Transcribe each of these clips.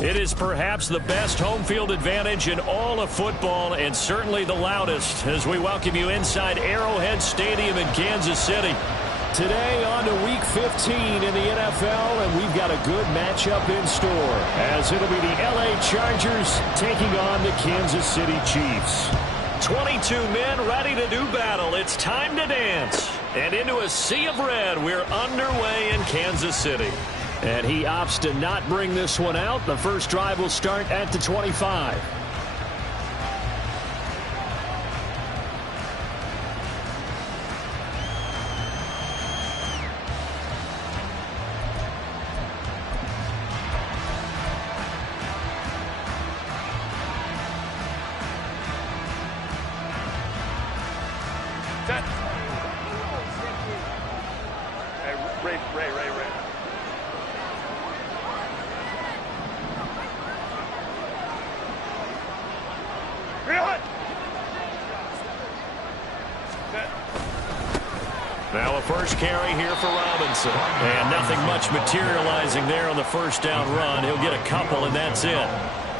It is perhaps the best home field advantage in all of football, and certainly the loudest, as we welcome you inside Arrowhead Stadium in Kansas City. Today on to Week 15 in the NFL, and we've got a good matchup in store, as it'll be the LA Chargers taking on the Kansas City Chiefs. 22 men ready to do battle. It's time to dance. And into a sea of red, we're underway in Kansas City. And he opts to not bring this one out. The first drive will start at the 25. Now a first carry here for Robinson. And nothing much materializing there on the first down run. He'll get a couple, and that's it.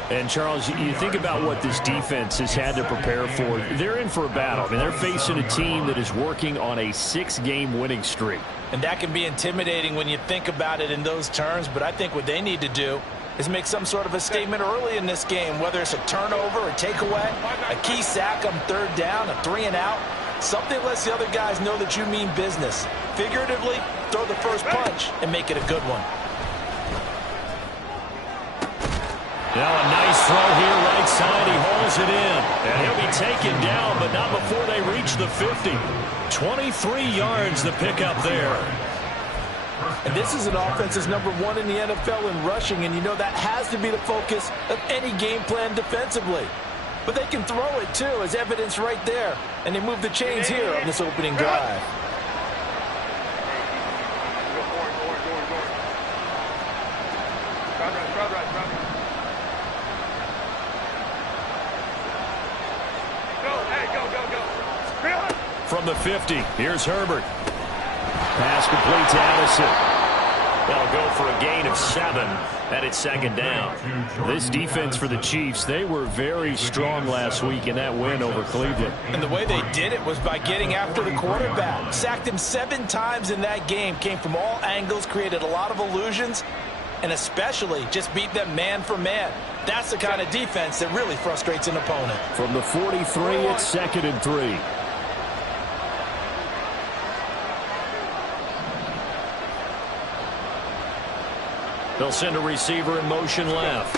And, Charles, you think about what this defense has had to prepare for. They're in for a battle. I mean, they're facing a team that is working on a 6-game winning streak. And that can be intimidating when you think about it in those terms. But I think what they need to do is make some sort of a statement early in this game, whether it's a turnover, a takeaway, a key sack on third down, a 3-and-out. Something lets the other guys know that you mean business. Figuratively, throw the first punch and make it a good one. Now a nice throw here right side. He hauls it in. And he'll be taken down, but not before they reach the 50. 23 yards the pickup there. And this is an offense that's #1 in the NFL in rushing, and you know that has to be the focus of any game plan defensively. But they can throw it, too, as evidence right there. And they move the chains here on this opening drive. From the 50, here's Herbert. Pass complete to Addison. They'll go for a gain of 7, and it's second down. This defense for the Chiefs, they were very strong last week in that win over Cleveland. And the way they did it was by getting after the quarterback. Sacked him 7 times in that game. Came from all angles, created a lot of illusions, and especially just beat them man for man. That's the kind of defense that really frustrates an opponent. From the 43, it's 2nd and 3. They'll send a receiver in motion left.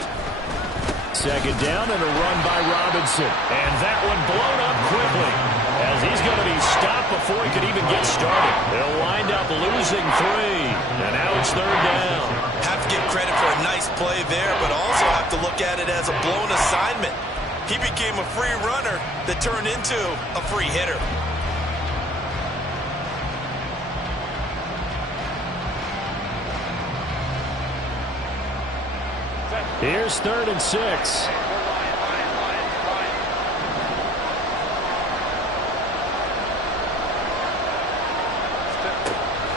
Second down and a run by Robinson. And that one blown up quickly, as he's going to be stopped before he could even get started. They'll wind up losing 3. And now it's third down. Have to give credit for a nice play there, but also have to look at it as a blown assignment. He became a free runner that turned into a free hitter. Here's 3rd and 6.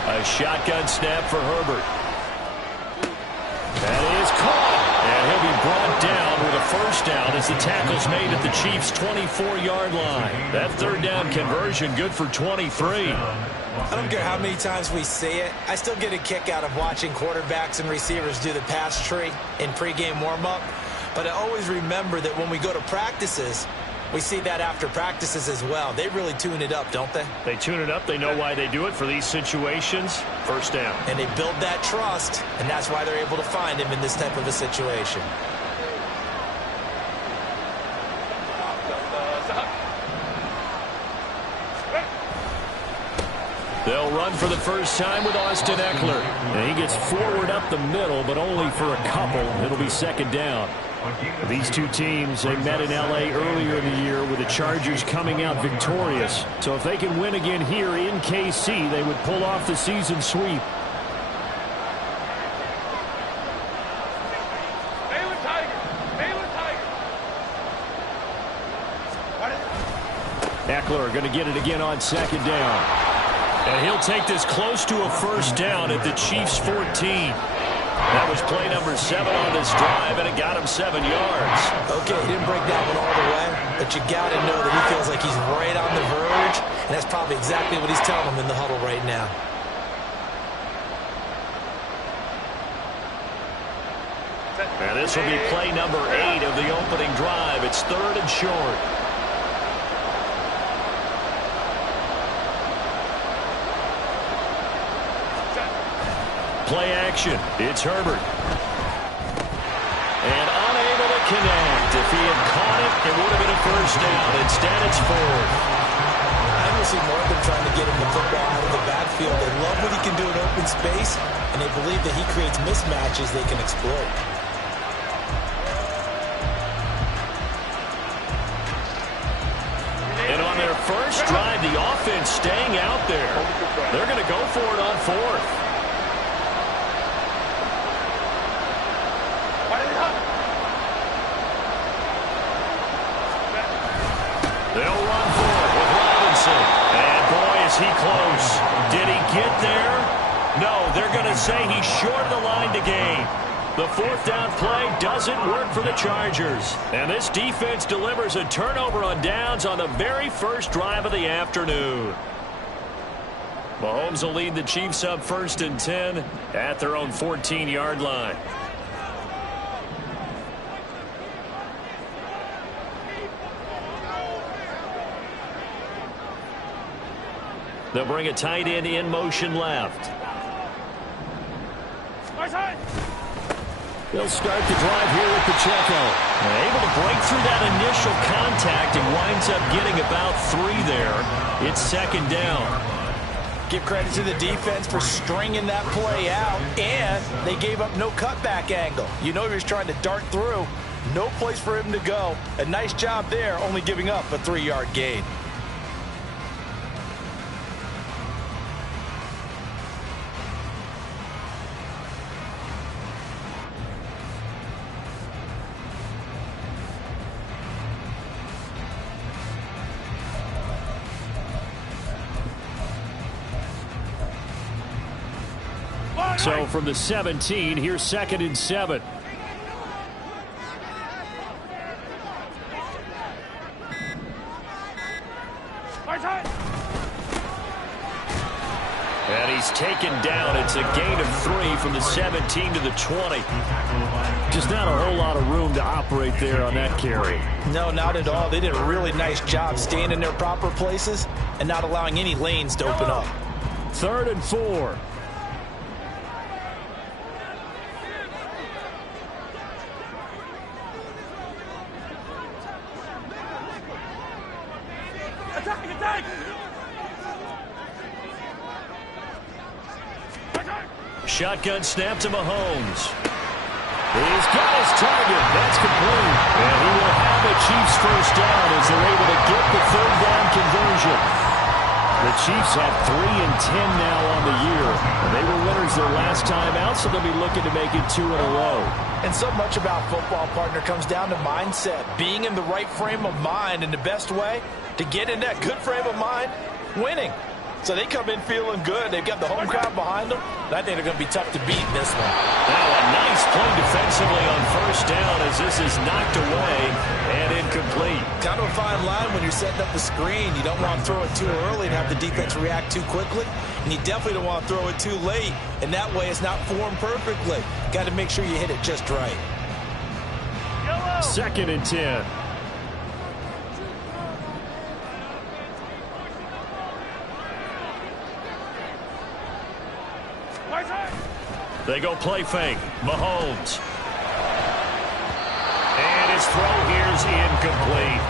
A shotgun snap for Herbert. That is caught. And he'll be brought down with a first down as the tackle's made at the Chiefs' 24-yard line. That third down conversion good for 23. I don't care how many times we see it. I still get a kick out of watching quarterbacks and receivers do the pass tree in pregame warm-up. But I always remember that when we go to practices, we see that after practices as well. They really tune it up, don't they? They tune it up. They know why they do it for these situations. First down. And they build that trust, and that's why they're able to find him in this type of a situation. They'll run for the first time with Austin Eckler. And he gets forward up the middle, but only for a couple. It'll be second down. These two teams, they met in L.A. earlier in the year with the Chargers coming out victorious. So if they can win again here in KC, they would pull off the season sweep. Eckler going to get it again on second down. And he'll take this close to a first down at the Chiefs' 14. That was play number 7 on this drive, and it got him 7 yards. Okay, he didn't break that one all the way, but you got to know that he feels like he's right on the verge, and that's probably exactly what he's telling them in the huddle right now. And this will be play number 8 of the opening drive. It's 3rd and short. Play action. It's Herbert. And unable to connect. If he had caught it, it would have been a first down. Instead, it's 4th. I will see more of them trying to get him the football out of the backfield. They love what he can do in open space, and they believe that he creates mismatches they can exploit. And on their first drive, the offense staying out there. They're going to go for it on 4th. They'll run for it with Robinson. And boy, is he close. Did he get there? No, they're going to say he's short of the line to gain. The 4th down play doesn't work for the Chargers. And this defense delivers a turnover on downs on the very first drive of the afternoon. Mahomes will lead the Chiefs up 1st and 10 at their own 14-yard line. They'll bring a tight end in motion left. They'll start the drive here with Pacheco. Able to break through that initial contact and winds up getting about 3 there. It's 2nd down. Give credit to the defense for stringing that play out, and they gave up no cutback angle. You know he was trying to dart through. No place for him to go. A nice job there, only giving up a 3-yard gain. So from the 17, here's 2nd and 7. And he's taken down. It's a gain of 3 from the 17 to the 20. Just not a whole lot of room to operate there on that carry. No, not at all. They did a really nice job staying in their proper places and not allowing any lanes to open up. 3rd and 4. Shotgun snap to Mahomes. He's got his target. That's complete. And he will have a Chiefs first down as they're able to get the 3rd down conversion. The Chiefs have 3 and 10 now on the year. And they were winners their last time out, so they'll be looking to make it 2 in a row. And so much about football, partner, comes down to mindset. Being in the right frame of mind, and the best way to get in that good frame of mind, winning. So they come in feeling good. They've got the home crowd behind them. And I think they're going to be tough to beat in this one. Now a nice play defensively on first down as this is knocked away and incomplete. Kind of a fine line when you're setting up the screen. You don't want to throw it too early and have the defense react too quickly. And you definitely don't want to throw it too late. And that way it's not formed perfectly. Got to make sure you hit it just right. 2nd and 10. They go play fake. Mahomes. And his throw here is incomplete.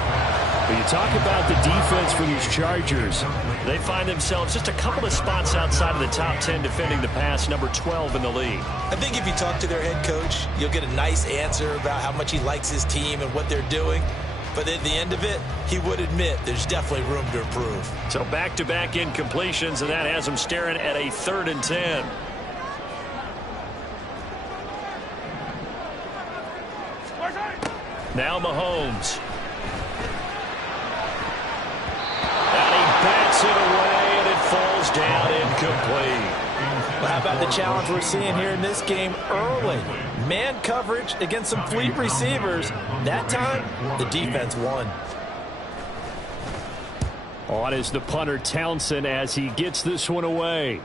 But you talk about the defense for these Chargers. They find themselves just a couple of spots outside of the top 10 defending the pass, number 12 in the league. I think if you talk to their head coach, you'll get a nice answer about how much he likes his team and what they're doing. But at the end of it, he would admit there's definitely room to improve. So back-to-back incompletions, and that has them staring at a 3rd and 10. Now Mahomes. And he bats it away, and it falls down incomplete. Well, How about the challenge we're seeing here in this game early? Man coverage against some fleet receivers. That time, the defense won. On is the punter Townsend as he gets this one away.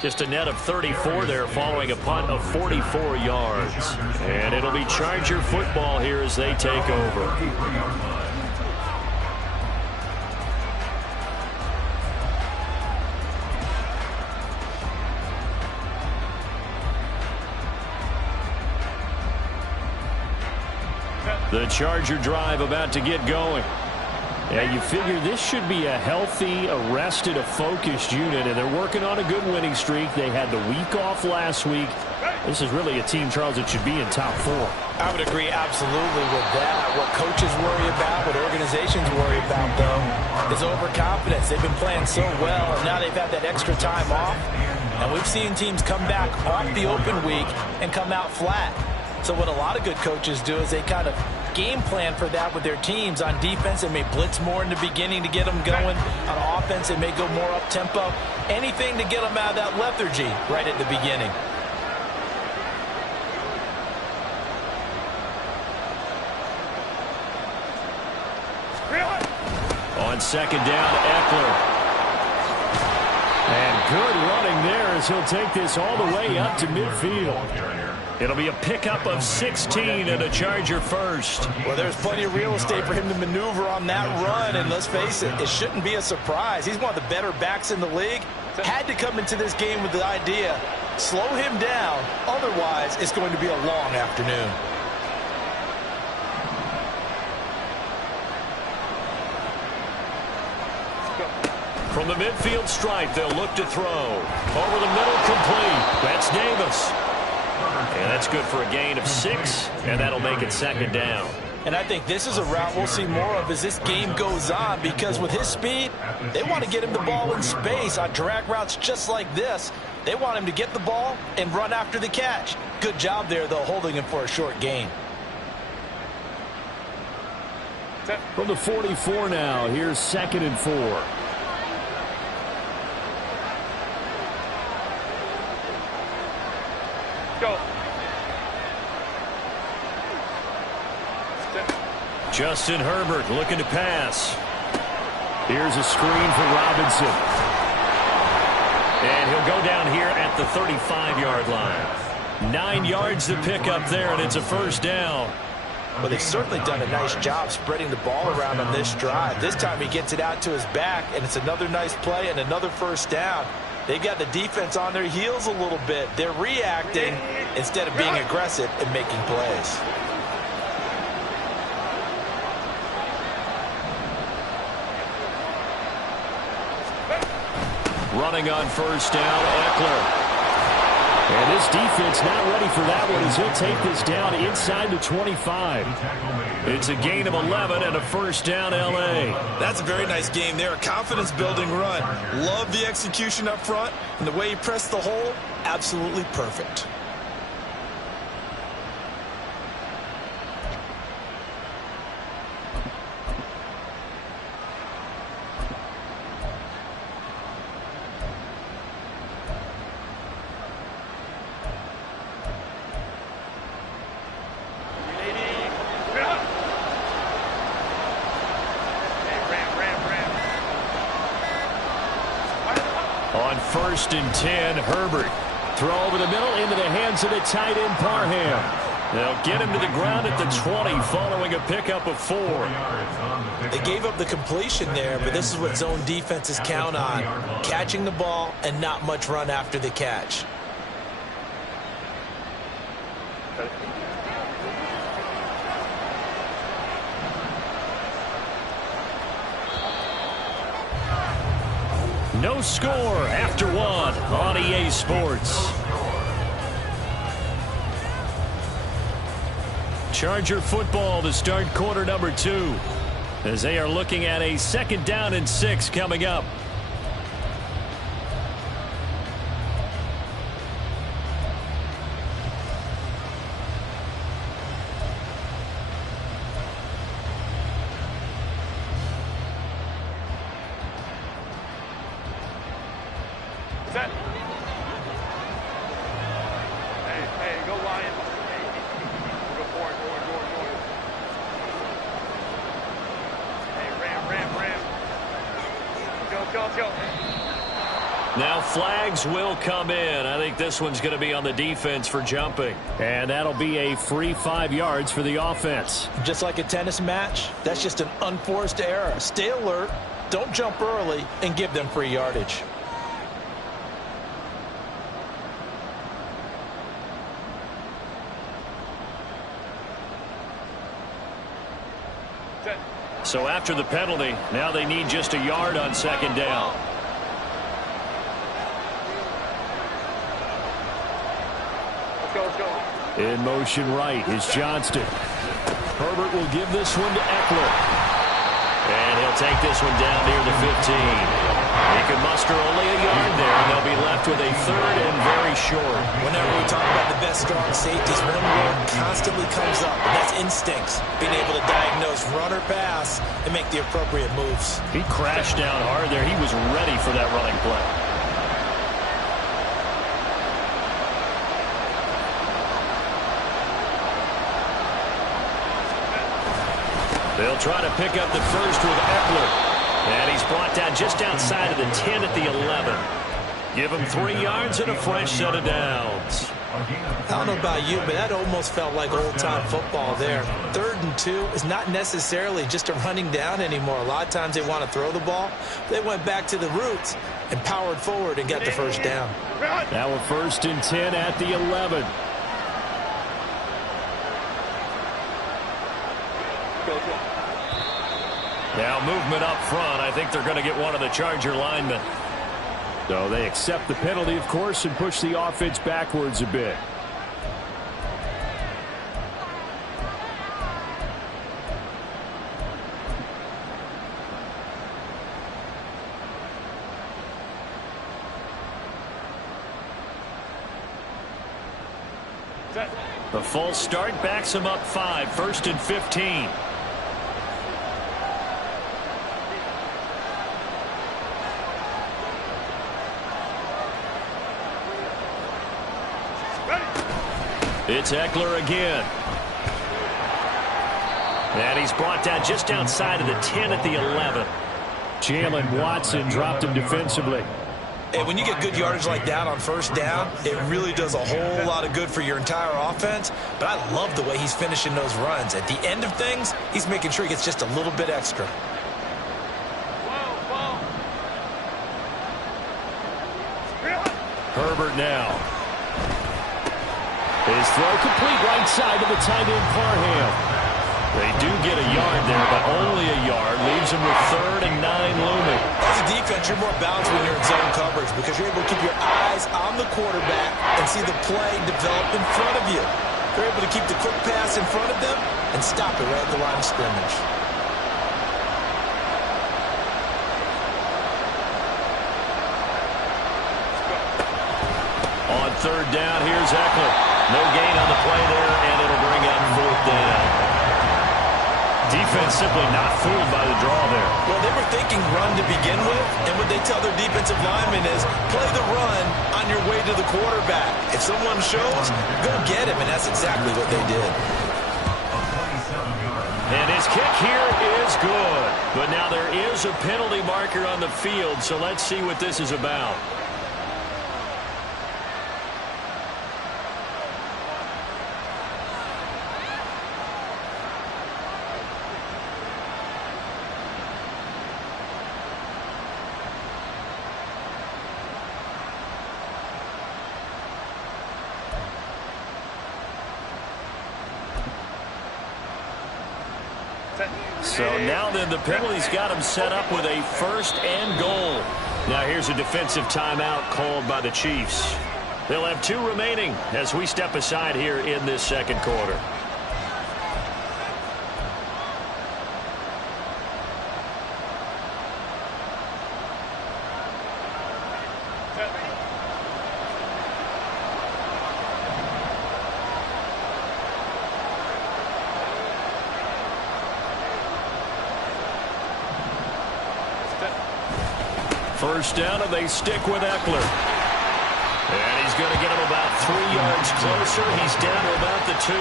Just a net of 34 there following a punt of 44 yards. And it'll be Charger football here as they take over. The Charger drive about to get going. Yeah, you figure this should be a healthy, arrested, a focused unit, and they're working on a good winning streak. They had the week off last week. This is really a team, Charles, that should be in top 4. I would agree absolutely with that. What coaches worry about, what organizations worry about, though, is overconfidence. They've been playing so well, and now they've had that extra time off. And we've seen teams come back off the open week and come out flat. So what a lot of good coaches do is they kind of game plan for that with their teams. On defense, they may blitz more in the beginning to get them going. On offense, they may go more up-tempo. Anything to get them out of that lethargy right at the beginning. On second down, Eckler. And good running there as he'll take this all the way up to midfield. It'll be a pickup of 16 and a Charger first. Well, there's plenty of real estate for him to maneuver on that run, and let's face it, it shouldn't be a surprise. He's one of the better backs in the league. Had to come into this game with the idea, slow him down, otherwise it's going to be a long afternoon. From the midfield stripe, they'll look to throw. Over the middle, complete. That's Davis. And that's good for a gain of 6, and that'll make it second down. And I think this is a route we'll see more of as this game goes on, because with his speed, they want to get him the ball in space on drag routes just like this. They want him to get the ball and run after the catch. Good job there, though, holding him for a short gain. From the 44 now, here's 2nd and 4. Go. Justin Herbert looking to pass. Here's a screen for Robinson. And he'll go down here at the 35-yard line. 9 yards to pick up there, and it's a first down. Well, they've certainly done a nice job spreading the ball around on this drive. This time he gets it out to his back, and it's another nice play and another first down. They've got the defense on their heels a little bit. They're reacting instead of being aggressive and making plays. Running on first down, Eckler. And this defense not ready for that one as he'll take this down inside the 25. It's a gain of 11 and a first down, L.A. That's a very nice game there. A confidence-building run. Love the execution up front, and the way he pressed the hole, absolutely perfect. On 1st and 10, Herbert. Throw over the middle into the hands of the tight end, Parham. They'll get him to the ground at the 20 following a pickup of 4. They gave up the completion there, but this is what zone defenses count on. Catching the ball and not much run after the catch. No score after 1 on EA Sports. Charger football to start quarter number 2 as they are looking at a 2nd down and 6 coming up. Now flags will come in. I think this one's going to be on the defense for jumping. And that'll be a free 5 yards for the offense. Just like a tennis match, that's just an unforced error. Stay alert, don't jump early, and give them free yardage. So after the penalty, now they need just a yard on second down. In motion right is Johnston. Herbert will give this one to Eckler. And he'll take this one down near the 15. He can muster only a yard there, and they'll be left with a third and very short. Whenever we talk about the best strong safeties, one word constantly comes up, and that's instincts. Being able to diagnose run or pass and make the appropriate moves. He crashed down hard there. He was ready for that running play. They'll try to pick up the first with Eckler. And he's brought down just outside of the 10 at the 11. Give him 3 yards and a fresh set of downs. I don't know about you, but that almost felt like old-time football there. 3rd and 2 is not necessarily just a running down anymore. A lot of times they want to throw the ball. They went back to the roots and powered forward and got the first down. Now a 1st and 10 at the 11. Now movement up front. I think they're going to get one of the Charger linemen. So they accept the penalty, of course, and push the offense backwards a bit. The false start backs him up 5. 1st and 15. It's Eckler again. And he's brought down just outside of the 10 at the 11. Jalen Watson dropped him defensively. And when you get good yardage like that on first down, it really does a whole lot of good for your entire offense. But I love the way he's finishing those runs. At the end of things, he's making sure he gets just a little bit extra. Herbert now. His throw complete right side to the tight end Parham. They do get a yard there, but only a yard. Leaves him with 3rd and 9 looming. As a defense, you're more balanced when you're in zone coverage because you're able to keep your eyes on the quarterback and see the play develop in front of you. You're able to keep the quick pass in front of them and stop it right at the line of scrimmage. On 3rd down, here's Eckler. No gain on the play there, and it'll bring up 4th down. Defense simply not fooled by the draw there. Well, they were thinking run to begin with, and what they tell their defensive linemen is play the run on your way to the quarterback. If someone shows, go get him, and that's exactly what they did. And his kick here is good. But now there is a penalty marker on the field, so let's see what this is about. So now then the penalty's got him set up with a 1st and goal. Now here's a defensive timeout called by the Chiefs. They'll have 2 remaining as we step aside here in this 2nd quarter. First down, and they stick with Eckler. And he's going to get him about 3 yards closer. He's down to about the 2.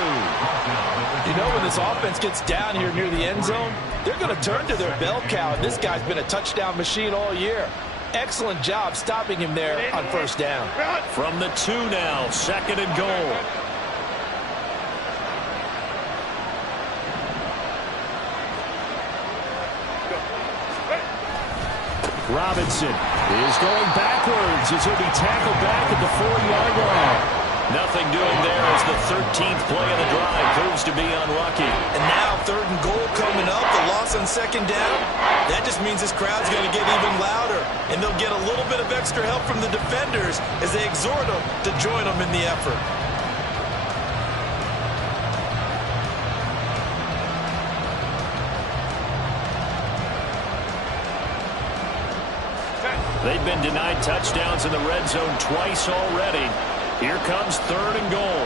You know, when this offense gets down here near the end zone, they're going to turn to their bell cow. And this guy's been a touchdown machine all year. excellent job stopping him there on first down. From the 2 now, 2nd and goal. Robinson is going backwards as he'll be tackled back at the 4-yard line. Nothing doing there as the 13th play of the drive proves to be unlucky. And now 3rd and goal coming up, the loss on 2nd down. That just means this crowd's going to get even louder, and they'll get a little bit of extra help from the defenders as they exhort them to join them in the effort. They've been denied touchdowns in the red zone twice already. Here comes 3rd and goal.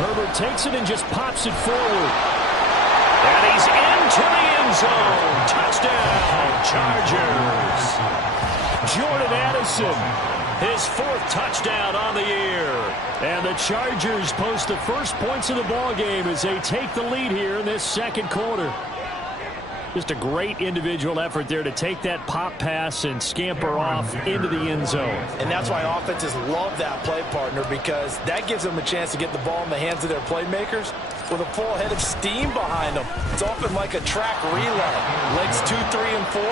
Herbert takes it and just pops it forward. And he's into the end zone. Touchdown, Chargers. Jordan Addison, his 4th touchdown on the year. And the Chargers post the first points of the ballgame as they take the lead here in this 2nd quarter. Just a great individual effort there to take that pop pass and scamper off into the end zone. And that's why offenses love that play partner, because that gives them a chance to get the ball in the hands of their playmakers with a full head of steam behind them. It's often like a track relay. Legs 2, 3, and 4.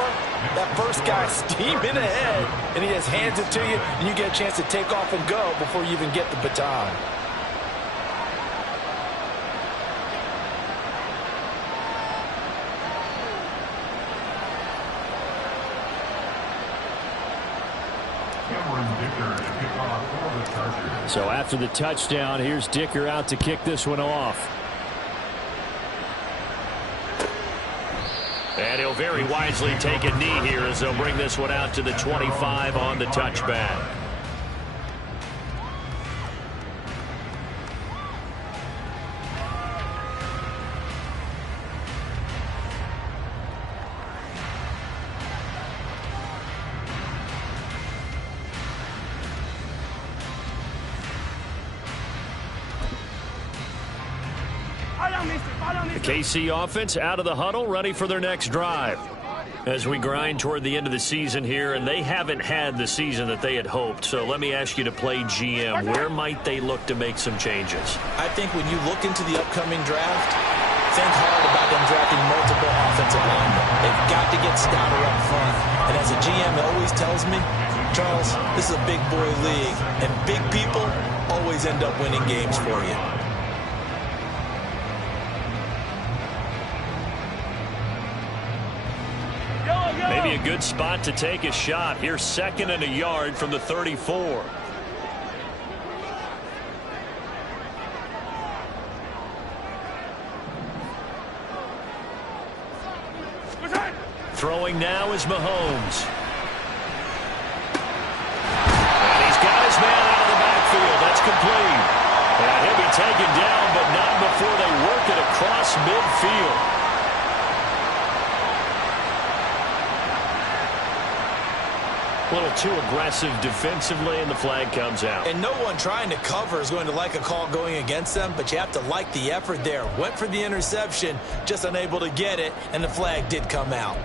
That first guy steaming ahead, and he just hands it to you, and you get a chance to take off and go before you even get the baton. So after the touchdown, here's Dicker out to kick this one off. And he'll very wisely take a knee here as they'll bring this one out to the 25 on the touchback. The KC offense out of the huddle, ready for their next drive. As we grind toward the end of the season here, and they haven't had the season that they had hoped. So let me ask you to play GM. Where might they look to make some changes? I think when you look into the upcoming draft, think hard about them drafting multiple offensive linemen. They've got to get stouter up front. And as a GM always tells me, Charles, this is a big boy league, and big people always end up winning games for you. Maybe a good spot to take a shot. Here's 2nd and a yard from the 34. Throwing now is Mahomes. And he's got his man out of the backfield. That's complete. And he'll be taken down, but not before they work it across midfield. A little too aggressive defensively, and the flag comes out. And no one trying to cover is going to like a call going against them, but you have to like the effort there. Went for the interception, just unable to get it, and the flag did come out.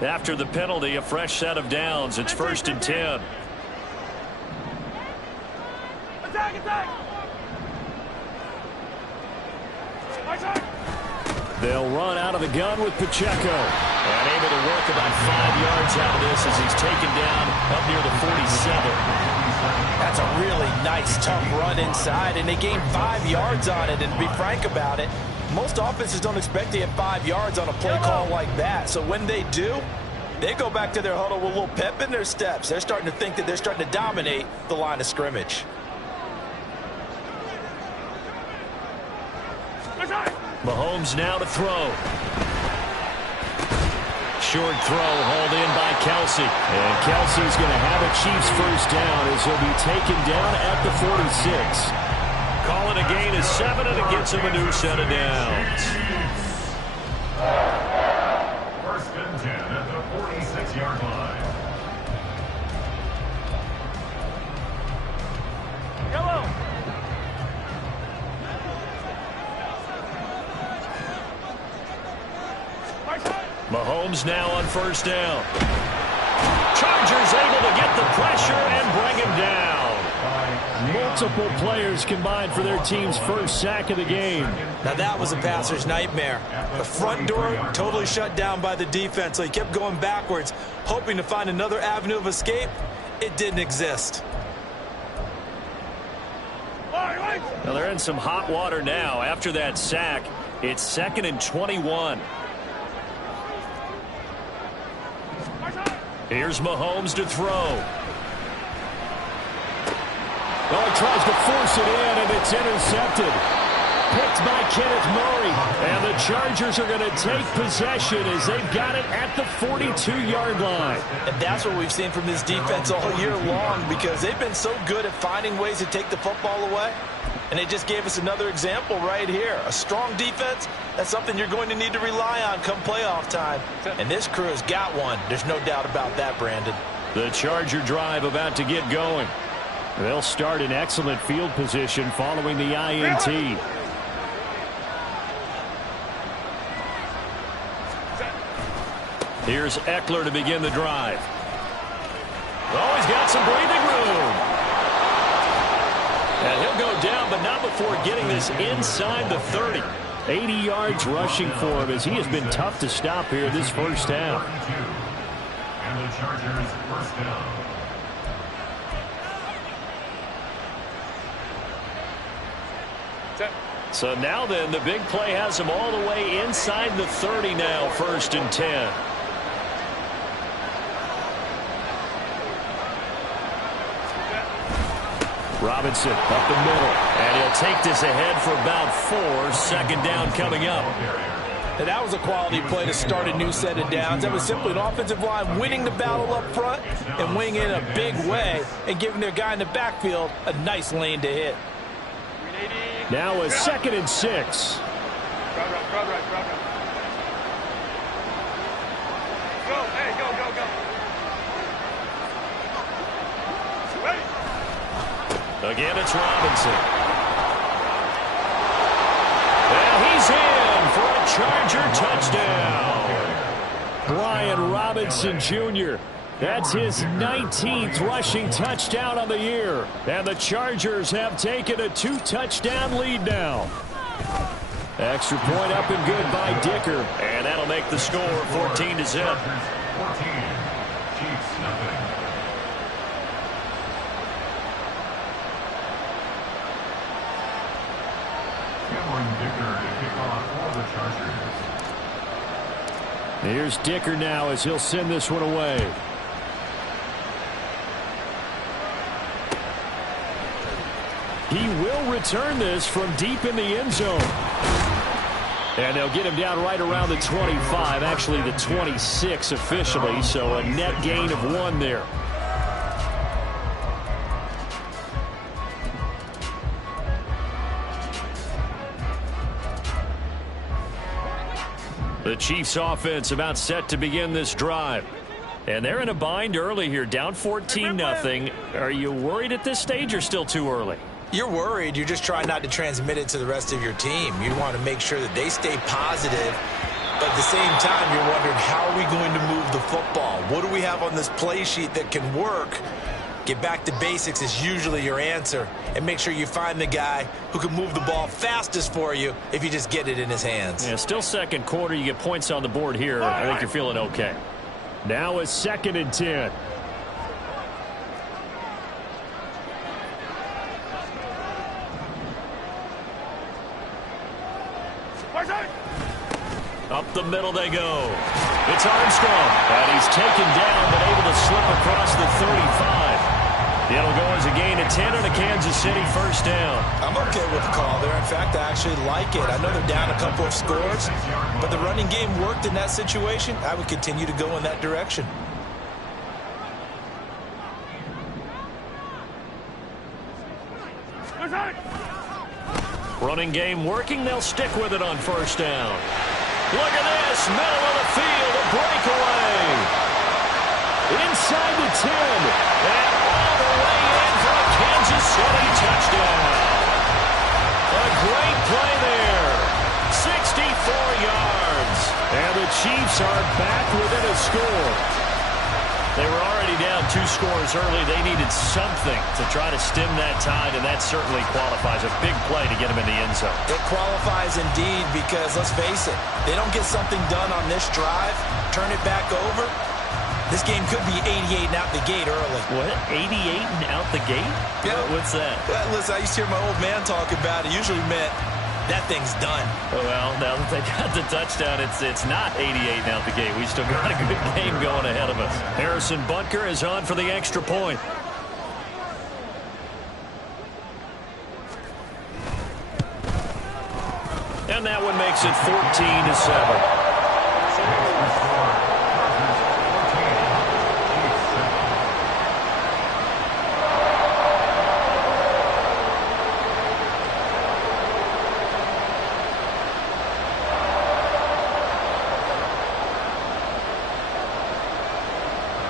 After the penalty, a fresh set of downs. It's 1st and 10. Attack, attack! They'll run out of the gun with Pacheco. And able to work about 5 yards out of this as he's taken down up near the 47. That's a really nice, tough run inside, and they gained 5 yards on it. And to be frank about it, most offenses don't expect to get 5 yards on a play call like that. So when they do, they go back to their huddle with a little pep in their steps. They're starting to think that they're starting to dominate the line of scrimmage. Mahomes now to throw. Short throw hauled in by Kelsey. And Kelsey's going to have a Chiefs first down as he'll be taken down at the 46. Calling a gain of 7, and it gets him a new set of downs. 1st and 10 at the 46-yard line. Mahomes now on first down. Chargers able to get the pressure and bring him down. Multiple players combined for their team's first sack of the game. Now that was a passer's nightmare. The front door totally shut down by the defense, so he kept going backwards, hoping to find another avenue of escape. It didn't exist. Now they're in some hot water now. After that sack, it's 2nd and 21. Here's Mahomes to throw. Oh, he tries to force it in, and it's intercepted. Picked by Kenneth Murray. And the Chargers are going to take possession as they've got it at the 42-yard line. And that's what we've seen from this defense all year long, because they've been so good at finding ways to take the football away. And they just gave us another example right here. A strong defense, that's something you're going to need to rely on come playoff time. And this crew has got one. There's no doubt about that, Brandon. The Charger drive about to get going. They'll start in excellent field position following the INT. Here's Eckler to begin the drive. Oh, he's got some breathing room. And he'll go down, but not before getting this inside the 30. 80 yards rushing for him as he has been tough to stop here this first half. And the Chargers first down. So now then, the big play has him all the way inside the 30 now, 1st and 10. Robinson up the middle. And he'll take this ahead for about 4. 2nd down coming up. And that was a quality play to start a new set of downs. That was simply an offensive line winning the battle up front and winning in a big way and giving their guy in the backfield a nice lane to hit. Now a 2nd and 6. Again, it's Robinson. And he's in for a Charger touchdown. Brian Robinson Jr. That's his 19th rushing touchdown on the year. And the Chargers have taken a 2-touchdown lead now. Extra point up and good by Dicker. And that'll make the score 14-0. 14. Chiefs nothing. Dicker to kick off for the Chargers. Here's Dicker now as he'll send this one away. He will return this from deep in the end zone. And they'll get him down right around the 25, actually the 26 officially, so a net gain of 1 there. The Chiefs offense about set to begin this drive. And they're in a bind early here, down 14-0. Are you worried at this stage or still too early? You're worried. You're just trying not to transmit it to the rest of your team. You want to make sure that they stay positive. But at the same time, you're wondering, how are we going to move the football? What do we have on this play sheet that can work? Get back to basics is usually your answer. And make sure you find the guy who can move the ball fastest for you if you just get it in his hands. Yeah, still second quarter. You get points on the board here. I think you're feeling okay. Now a 2nd and 10. Up the middle they go. It's Armstrong. And he's taken down, but able to slip across the 35. It'll go as a gain of 10 and a Kansas City first down. I'm okay with the call there. In fact, I actually like it. I know they're down a couple of scores, but the running game worked in that situation. I would continue to go in that direction. Running game working. They'll stick with it on first down. Look at this. Middle of the field. A breakaway. Inside the 10. And all the way in for a Kansas City touchdown. A great play there. 64 yards. And the Chiefs Chiefs are back within a score. They were already down 2 scores early. They needed something to try to stem that tide, and that certainly qualifies. A big play to get them in the end zone. It qualifies indeed because, let's face it, they don't get something done on this drive, turn it back over, this game could be 88 and out the gate early. What? 88 and out the gate? Yeah. What's that? Listen, I used to hear my old man talk about it. Usually meant that thing's done. Well, now that they got the touchdown, it's not 88 and out the gate. We still got a good game going ahead of us. Harrison Butker is on for the extra point. And that one makes it 14-7.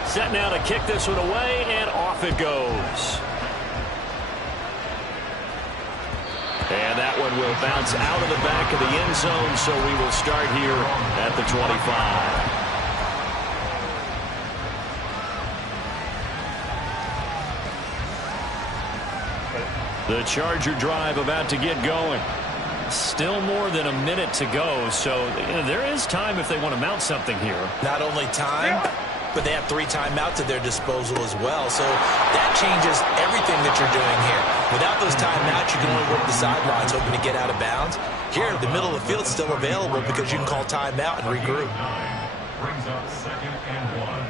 Set now to kick this one away, and off it goes. And that one will bounce out of the back of the end zone, so we will start here at the 25. The Charger drive about to get going. Still more than a minute to go, so there is time if they want to mount something here. Not only time, but they have 3 timeouts at their disposal as well. So that changes everything that you're doing here. Without those timeouts, you can only work the sidelines, hoping to get out of bounds. Here, the middle of the field is still available because you can call timeout and regroup. Brings up 2nd and 1.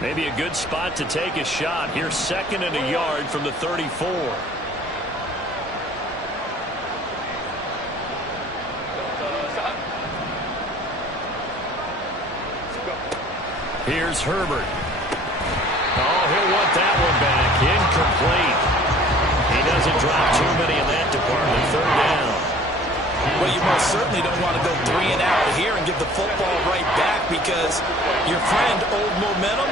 Maybe a good spot to take a shot. Here's 2nd and a yard from the 34. Here's Herbert. Oh, he'll want that one back. Incomplete. He doesn't drop too many in that department. 3rd down. Well, you most certainly don't want to go 3 and out here and give the football right back because your friend, Old Momentum,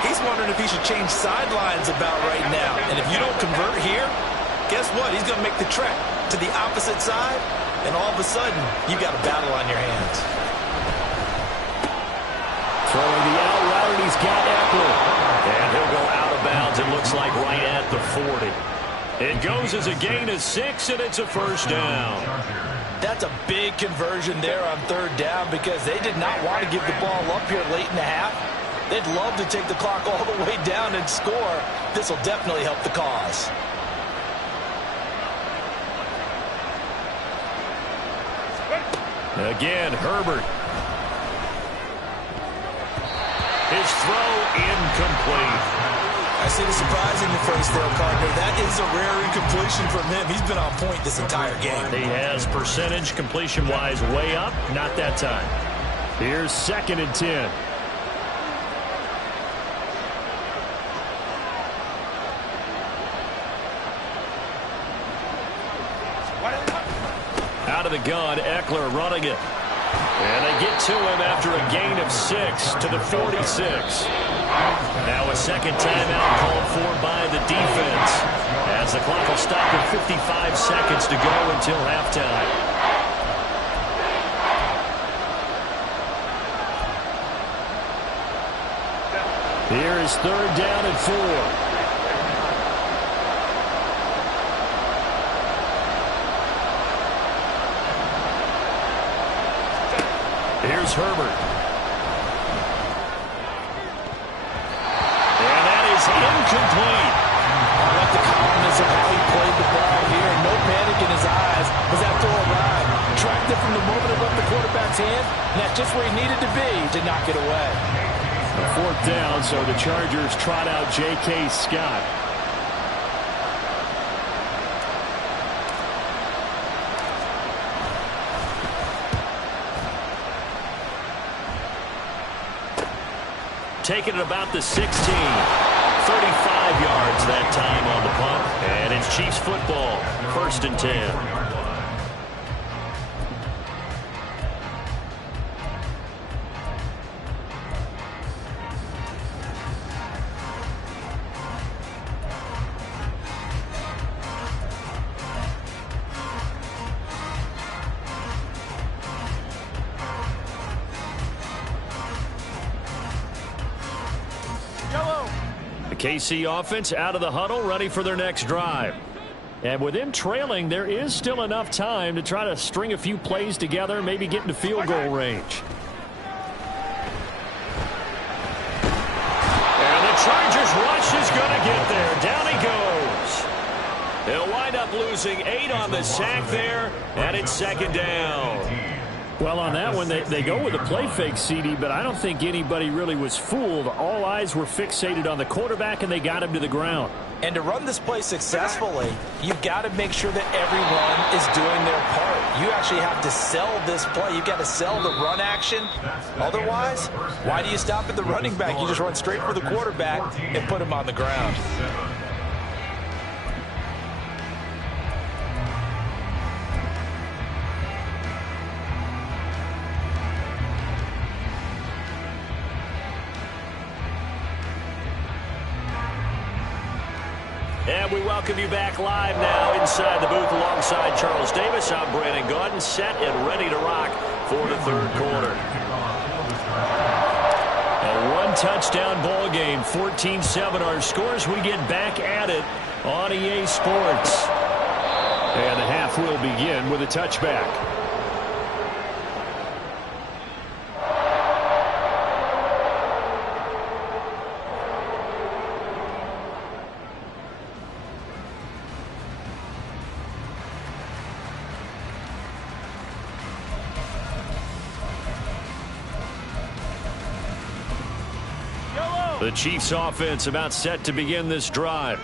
he's wondering if he should change sidelines about right now. And if you don't convert here, guess what? He's going to make the trek to the opposite side, and all of a sudden, you've got a battle on your hands. Throwing the out route, and he's got Eckler. And he'll go out of bounds, it looks like, right at the 40. It goes as a gain of 6, and it's a 1st down. That's a big conversion there on 3rd down because they did not want to give the ball up here late in the half. They'd love to take the clock all the way down and score. This will definitely help the cause. Again, Herbert. His throw incomplete. I see the surprise in your face there, partner. That is a rare incompletion from him. He's been on point this entire game. He has percentage completion-wise way up. Not that time. Here's 2nd and 10. Out of the gun, Eckler running it. And they get to him after a gain of 6 to the 46. Now a 2nd timeout called for by the defense, as the clock will stop at 55 seconds to go until halftime. Here is 3rd down and 4. Here's Herbert. And that is incomplete. I like the calmness of how he played the ball here. No panic in his eyes as that throw arrived. Tracked it from the moment it left the quarterback's hand, and that's just where he needed to be to knock it away. A 4th down, so the Chargers trot out J.K. Scott. Taking it about the 16. 35 yards that time on the punt. And it's Chiefs football. 1st and 10. KC offense out of the huddle, ready for their next drive. And with them trailing, there is still enough time to try to string a few plays together, maybe get into field goal range. And the Chargers rush is going to get there. Down he goes. They'll wind up losing 8 on the sack there, and it's second down. Well, on that one, they go with a play fake, CD, but I don't think anybody really was fooled. All eyes were fixated on the quarterback, and they got him to the ground. And to run this play successfully, you've got to make sure that everyone is doing their part. You actually have to sell this play. You've got to sell the run action. Otherwise, why do you stop at the running back? You just run straight for the quarterback and put him on the ground. And we welcome you back live now inside the booth alongside Charles Davis. I'm Brandon Gaudin, set and ready to rock for the third quarter. A one-touchdown ball game, 14-7 our scores. We get back at it on EA Sports. And the half will begin with a touchback. The Chiefs offense about set to begin this drive.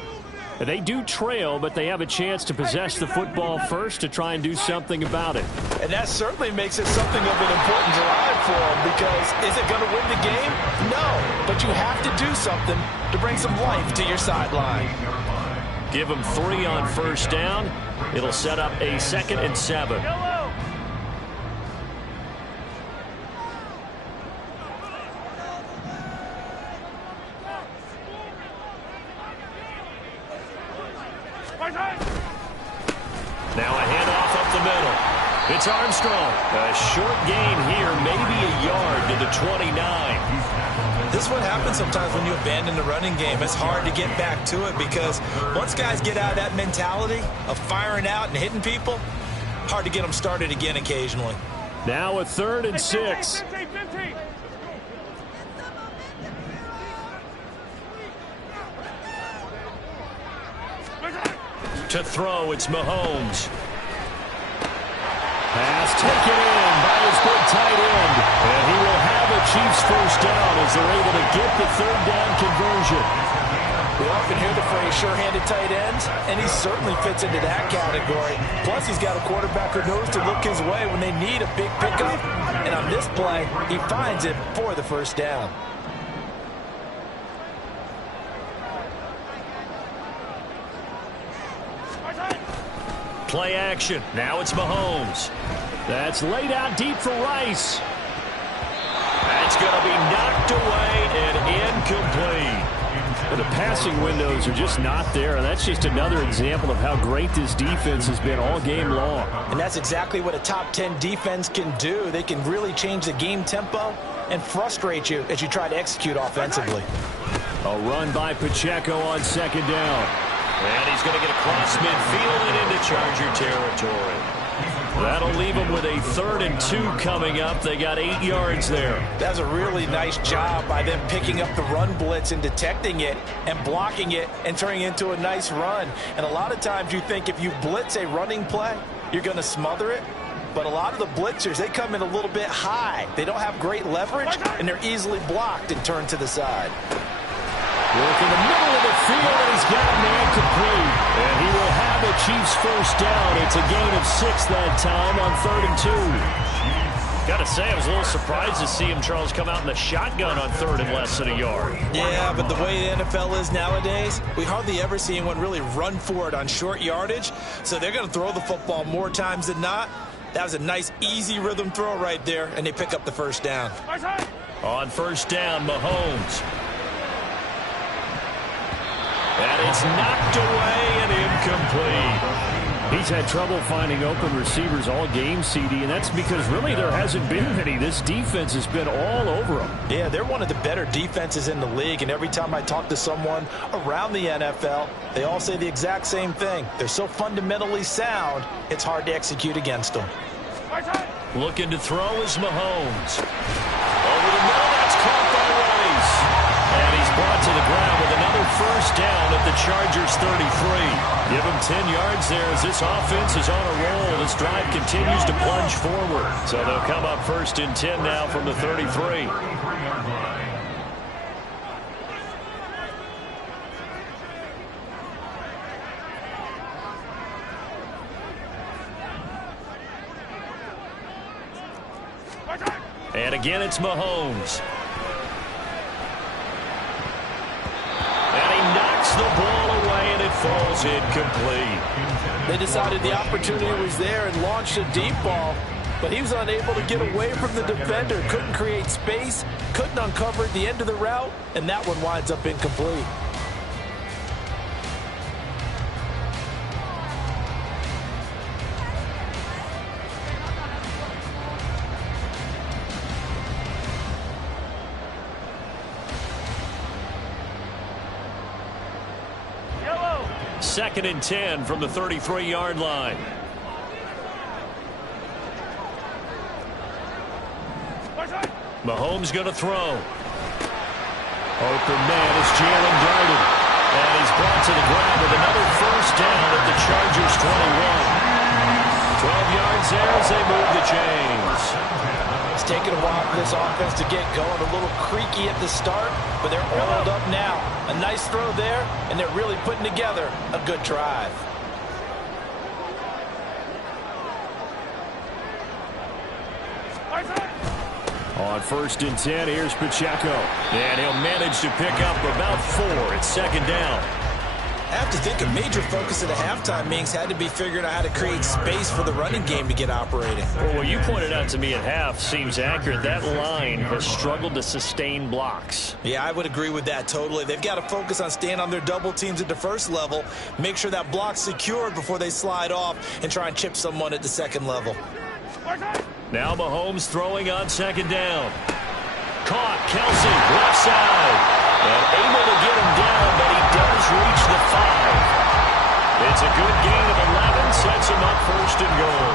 They do trail, but they have a chance to possess the football first to try and do something about it. And that certainly makes it something of an important drive for them, because is it going to win the game? No, but you have to do something to bring some life to your sideline. Give them 3 on first down. It'll set up a 2nd and 7. Now a handoff up the middle. It's Armstrong. A short gain here, maybe a yard to the 29. This is what happens sometimes when you abandon the running game. It's hard to get back to it because once guys get out of that mentality of firing out and hitting people, hard to get them started again occasionally. Now a 3rd and 6. 15. To throw, it's Mahomes. Pass taken in by his big tight end. And he will have a Chiefs first down as they're able to get the 3rd down conversion. We often hear the phrase sure-handed tight ends, and he certainly fits into that category. Plus, he's got a quarterback who knows to look his way when they need a big pickup. And on this play, he finds it for the first down. Play action. Now it's Mahomes. That's laid out deep for Rice. That's going to be knocked away and incomplete. The passing windows are just not there, and that's just another example of how great this defense has been all game long. And that's exactly what a top 10 defense can do. They can really change the game tempo and frustrate you as you try to execute offensively. A run by Pacheco on 2nd down. And he's going to get across midfield and into Charger territory. That'll leave them with a 3rd and 2 coming up. They got 8 yards there. That's a really nice job by them picking up the run blitz and detecting it and blocking it and turning it into a nice run. And a lot of times you think if you blitz a running play, you're going to smother it. But a lot of the blitzers, they come in a little bit high. They don't have great leverage, and they're easily blocked and turned to the side. Work in the middle of the field, and he's got a man complete. And he will have a Chiefs first down. It's a gain of 6 that time on 3rd and 2. Got to say, I was a little surprised to see him, Charles, come out in the shotgun on 3rd and less than a yard. Yeah, but the way the NFL is nowadays, we hardly ever see anyone really run for it on short yardage. So they're going to throw the football more times than not. That was a nice, easy rhythm throw right there, and they pick up the first down. On first down, Mahomes. And it's knocked away and incomplete. He's had trouble finding open receivers all game, CD, and that's because really there hasn't been many. This defense has been all over him. Yeah, they're one of the better defenses in the league, and every time I talk to someone around the NFL, they all say the exact same thing. They're so fundamentally sound, it's hard to execute against them. Looking to throw is Mahomes. Over the middle, that's caught by Rice. And he's brought to the ground with another first down at the Chargers' 33. Give him 10 yards there as this offense is on a roll. This drive continues to plunge forward. So they'll come up first and 10 now from the 33. And again, it's Mahomes. And he knocks the ball away, and it falls incomplete. They decided the opportunity was there and launched a deep ball, but he was unable to get away from the defender. Couldn't create space, couldn't uncover at the end of the route, and that one winds up incomplete. Second and 10 from the 33-yard line. Mahomes going to throw. Open man is Jalen Darden. And he's brought to the ground with another first down at the Chargers' 21. 12 yards there as they move the chains. It's taken a while for this offense to get going. A little creaky at the start, but they're oiled up now. A nice throw there, and they're really putting together a good drive. On first and 10, here's Pacheco. And he'll manage to pick up about 4. It's second down. I have to think a major focus of the halftime meetings had to be figuring out how to create space for the running game to get operating. Well, what you pointed out to me at half seems accurate. That line has struggled to sustain blocks. Yeah, I would agree with that totally. They've got to focus on staying on their double teams at the first level, make sure that block's secured before they slide off and try and chip someone at the second level. Now Mahomes throwing on second down. Caught, Kelsey, left side. And able to get him down, but he does reach the 5. It's a good gain of 11, sets him up first and goal.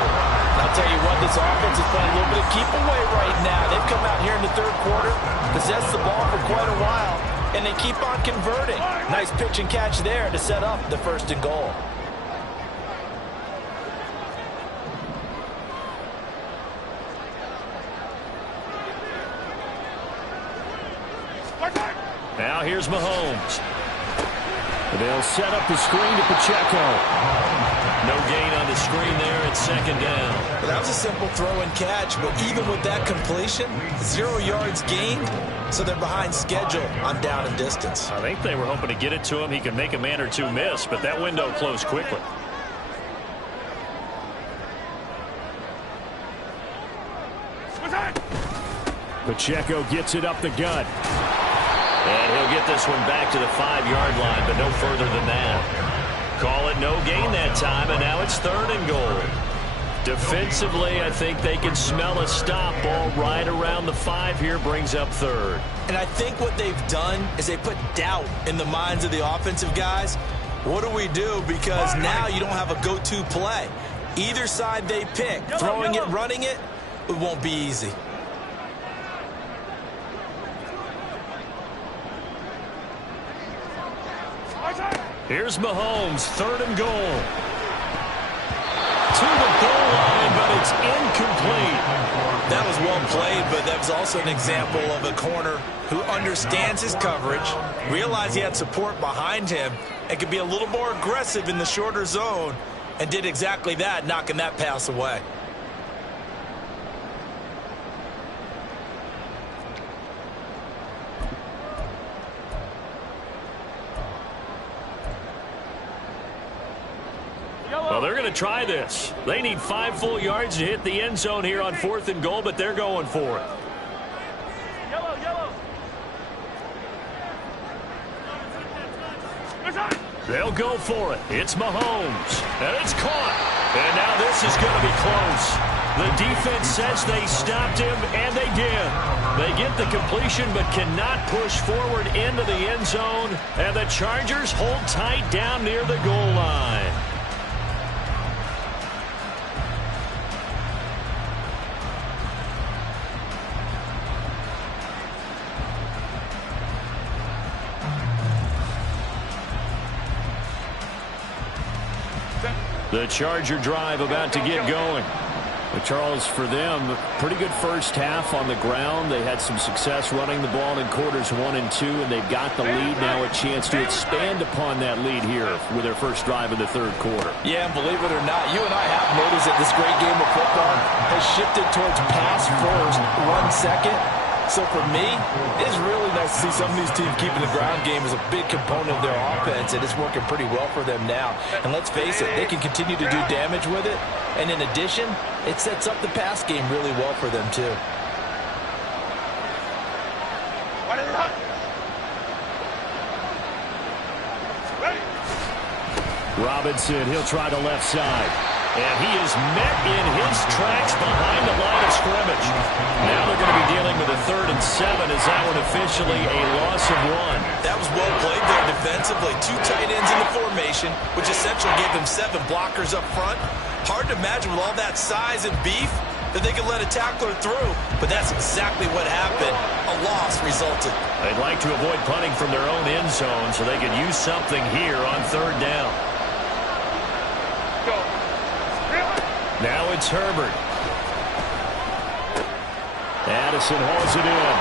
I'll tell you what, this offense is playing a little bit of keep away right now. They've come out here in the third quarter, possessed the ball for quite a while, and they keep on converting. Nice pitch and catch there to set up the first and goal. Now here's Mahomes. They'll set up the screen to Pacheco. No gain on the screen there. It's second down. Well, that was a simple throw and catch, but even with that completion, 0 yards gained, so they're behind schedule on down and distance. I think they were hoping to get it to him. He could make a man or two miss, but that window closed quickly. Pacheco gets it up the gut. And he'll get this one back to the 5-yard line, but no further than that. Call it no gain that time, and now it's third and goal. Defensively, I think they can smell a stop. Ball right around the 5 here, brings up third. And I think what they've done is they put doubt in the minds of the offensive guys. What do we do? Because now you don't have a go-to play. Either side they pick, throwing it, running it, it won't be easy. Here's Mahomes, third and goal. To the goal line, but it's incomplete. That was well played, but that was also an example of a corner who understands his coverage, realized he had support behind him, and could be a little more aggressive in the shorter zone, and did exactly that, knocking that pass away. Well, they're going to try this. They need 5 full yards to hit the end zone here on 4th and goal, but they're going for it. They'll go for it. It's Mahomes. And it's caught. And now this is going to be close. The defense says they stopped him, and they did. They get the completion but cannot push forward into the end zone. And the Chargers hold tight down near the goal line. The Charger drive about to get going. But Charles, for them, pretty good first half on the ground. They had some success running the ball in quarters 1 and 2, and they've got the lead now, a chance to expand upon that lead here with their first drive in the third quarter. Yeah, and believe it or not, you and I have noticed that this great game of football has shifted towards pass first, run second. So for me, it's really nice to see some of these teams keeping the ground game as a big component of their offense, and it's working pretty well for them now. And let's face it, they can continue to do damage with it. And in addition, it sets up the pass game really well for them too. Robinson, he'll try the left side. And he is met in his tracks behind the line of scrimmage. Now they're going to be dealing with a 3rd and 7 as that one officially a loss of 1. That was well played there defensively. 2 tight ends in the formation, which essentially gave them 7 blockers up front. Hard to imagine with all that size and beef that they could let a tackler through. But that's exactly what happened. A loss resulted. They'd like to avoid punting from their own end zone so they could use something here on 3rd down. Now it's Herbert. Addison hauls it in.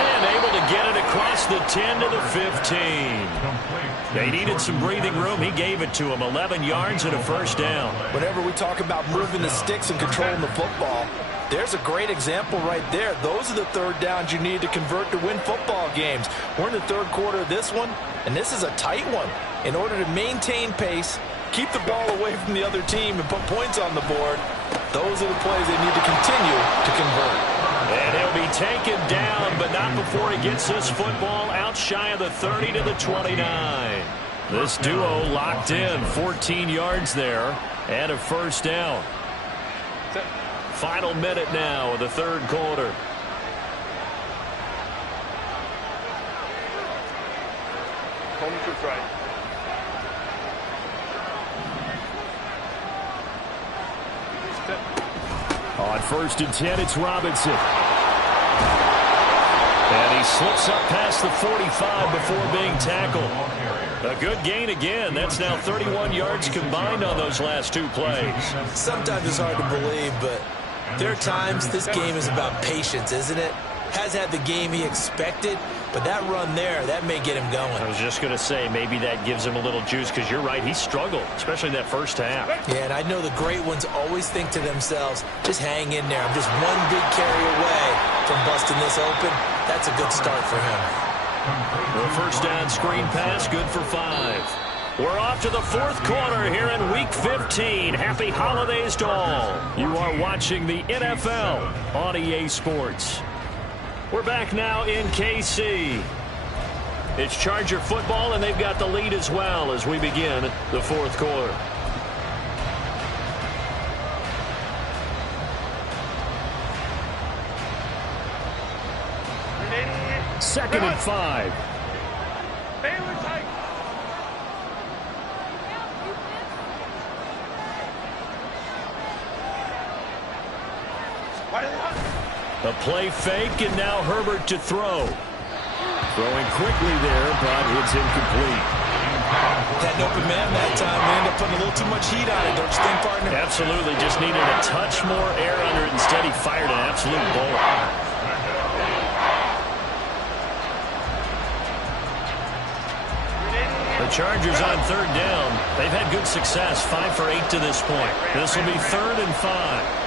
And able to get it across the 10 to the 15. They needed some breathing room. He gave it to him. 11 yards and a first down. Whenever we talk about moving the sticks and controlling the football, there's a great example right there. Those are the 3rd downs you need to convert to win football games. We're in the 3rd quarter of this one, and this is a tight one. In order to maintain pace, keep the ball away from the other team, and put points on the board, those are the plays they need to continue to convert. And he'll be taken down, but not before he gets this football out shy of the 30 to the 29. This duo locked in, 14 yards there, and a first down. Final minute now of the 3rd quarter. On 1st and 10, it's Robinson. And he slips up past the 45 before being tackled. A good gain again. That's now 31 yards combined on those last 2 plays. Sometimes it's hard to believe, but there are times this game is about patience, isn't it? Has had the game he expected, but that run there, that may get him going. I was just going to say, maybe that gives him a little juice, because you're right, he struggled, especially that first half. Yeah, and I know the great ones always think to themselves, just hang in there. I'm just one big carry away from busting this open. That's a good start for him. The first down screen pass, good for 5. We're off to the 4th quarter here in Week 15. Happy holidays to all. You are watching the NFL on EA Sports. We're back now in KC. It's Charger football, and they've got the lead as well as we begin the 4th quarter. Second and 5. A play fake, and now Herbert to throw. Throwing quickly there, but it's incomplete. Had an open man that time. They ended up putting a little too much heat on it, don't you think, partner? Absolutely. Just needed a touch more air under it. Instead, he fired an absolute bullet. The Chargers on 3rd down. They've had good success, 5 for 8 to this point. This will be 3rd and 5.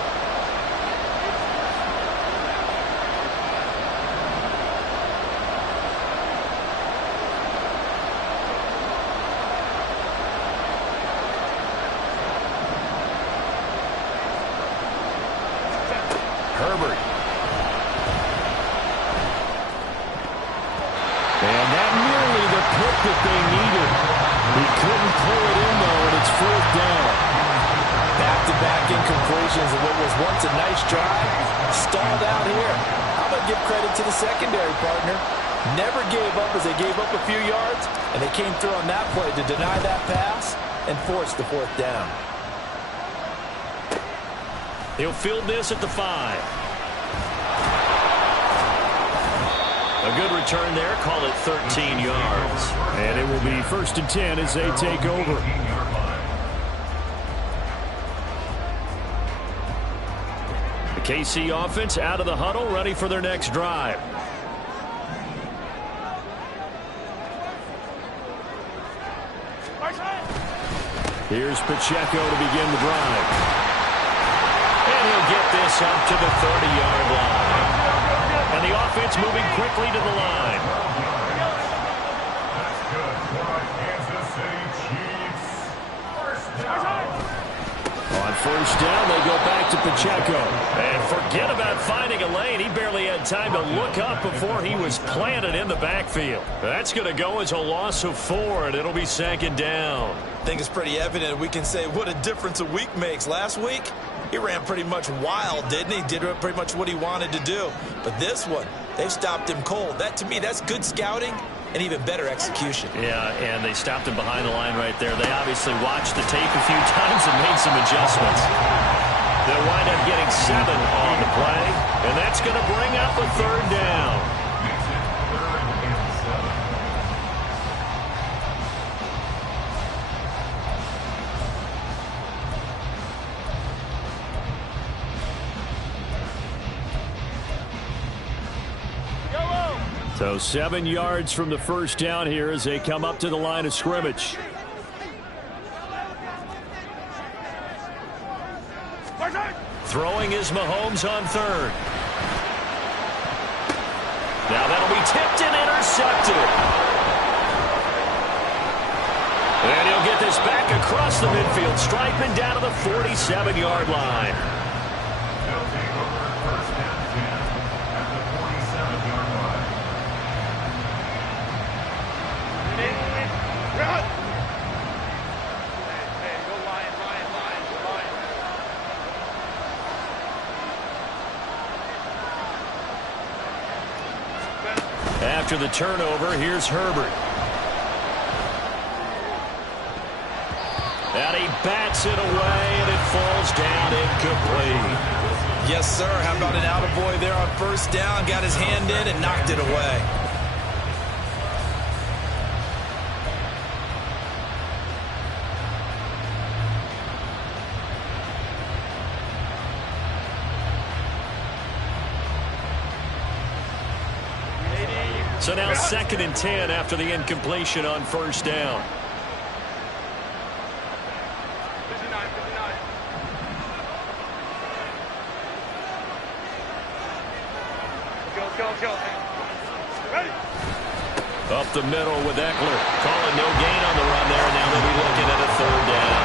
Herbert. And that nearly the pick that they needed. He couldn't occasions of what was once a nice drive stalled out here. I'm going to give credit to the secondary partner. Never gave up as they gave up a few yards, and they came through on that play to deny that pass and force the 4th down. He'll field this at the 5. A good return there. Call it 13 yards. And it will be 1st and 10 as they take over. The KC offense out of the huddle, ready for their next drive. Here's Pacheco to begin the drive. And he'll get this up to the 30-yard line. And the offense moving quickly to the line. That's good for Kansas City Chiefs. First down. On 1st down, they go back to Pacheco. And forget about finding a lane. He barely had time to look up before he was planted in the backfield. That's going to go as a loss of 4, and it'll be 2nd down. I think it's pretty evident we can say what a difference a week makes. Last week, he ran pretty much wild, didn't he? Did pretty much what he wanted to do. But this one, they've stopped him cold. That, to me, that's good scouting and even better execution. Yeah, and they stopped him behind the line right there. They obviously watched the tape a few times and made some adjustments. They'll wind up getting 7 on the play, and that's going to bring up a 3rd down. So 7 yards from the 1st down here as they come up to the line of scrimmage. Throwing is Mahomes on 3rd. Now that'll be tipped and intercepted. And he'll get this back across the midfield stripe and down to the 47-yard line. They'll take over 1st and 10 at the 47-yard line. After the turnover, here's Herbert. And he bats it away, and it falls down incomplete. Yes, sir. How about an attaboy there on 1st down? Got his hand in and knocked it away. So now 2nd and 10 after the incompletion on 1st down. Up the middle with Eckler. Calling no gain on the run there. Now they'll be looking at a 3rd down.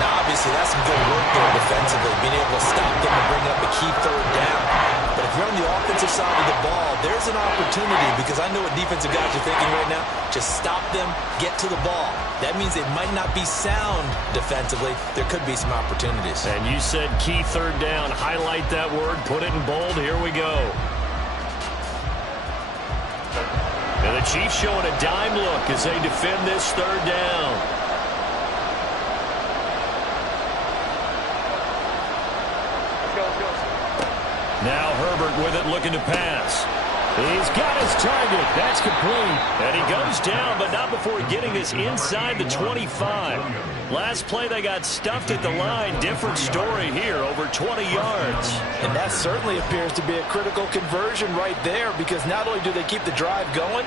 Now, obviously, that's some good work there defensively, being able to stop them and bring up a key 3rd down. But if you're on the offensive side of the ball, there's an opportunity, because I know what defensive guys are thinking right now. Just stop them, get to the ball. That means they might not be sound defensively. There could be some opportunities. And you said key 3rd down. Highlight that word. Put it in bold. Here we go. And the Chiefs showing a dime look as they defend this 3rd down. Now Herbert with it, looking to pass. He's got his target. That's complete. And he goes down, but not before getting this inside the 25. Last play, they got stuffed at the line. Different story here, over 20 yards. And that certainly appears to be a critical conversion right there, because not only do they keep the drive going,